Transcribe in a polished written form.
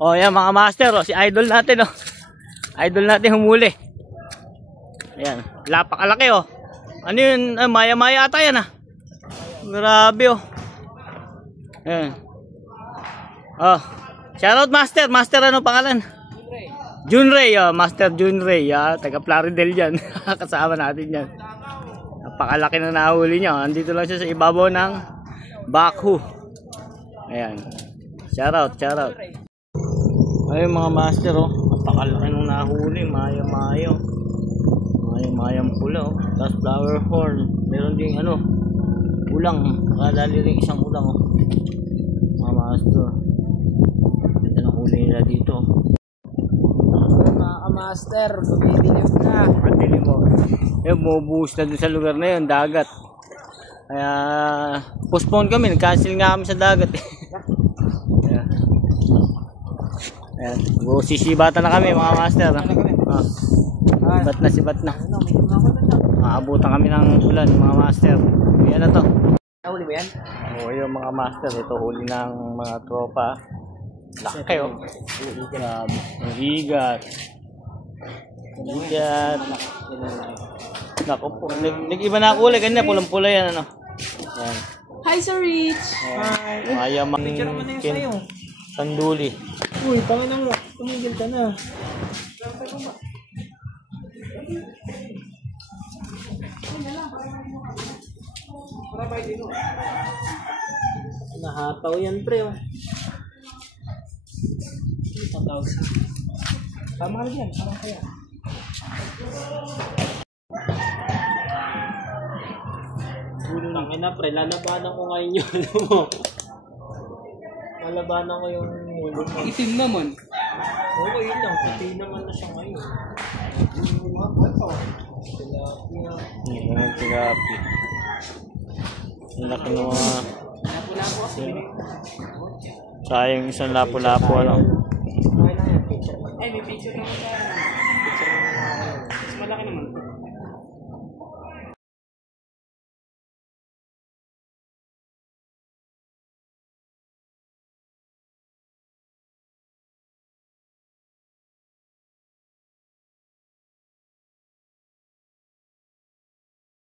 Oh, yan mga master, oh, si idol natin, oh. Idol natin humuli. Ayan, lapakalaki, oh. Ano yun? Maya-maya ata yan, ah. Grabe, oh. Ayan. Oh, shoutout master. Master ano pangalan? Junray, oh. Master Junray, ah. Taga Plaridel yan. Kasama natin yan. Napakalaki na nahuli niya. Andito lang siya sa ibabaw ng backhoe. Ayan. Shoutout. Ayun mga master, oh. Napakalaki nung nahuli. Maya-mayo. Maya-mayang pula, oh. Tapos flower horn. Meron ding ano, ulang. Nakadali rin isang ulang, oh. Mga master. Ganda na huli nila dito. Mga master, bumibilim na. Pagdilim mo. Ayun, bubuhos na dun sa lugar na yun, dagat. Kaya, postpone kami. Nag-cancel nga kami sa dagat. Ayan, sisibatan na kami mga master. Sibat na. Maabutan kami ng ulan mga master. Ayan na to. Nahuli mo yan? Oo, yung mga master. Ito huli ng mga tropa. Laki, oh. Ang higat. Naku po. Nag-iba na ako ulit. Ganyan, pulang-pula yan, ano. Ayan. Hi, Sir Rich! Hi! Mayamang Kanduli. Uy, Panginoon mo. Tumigil ka na. Nahataw yan, pre, oh. Tama ka yan, tama kaya. Tangin na, pre, lalabanan ko ngayon yun. Lalabanan ko yung mulo mo. Itim naman. Oo, yun lang. Itim naman na siya ngayon. Tilapi. Ang laki ng mga... Lapo-lapo kasi. Sayang isang lapo-lapo, ano. Okay lang yan, picture. Ay, may picture naman tayo. Picture naman ako. Mas malaki naman.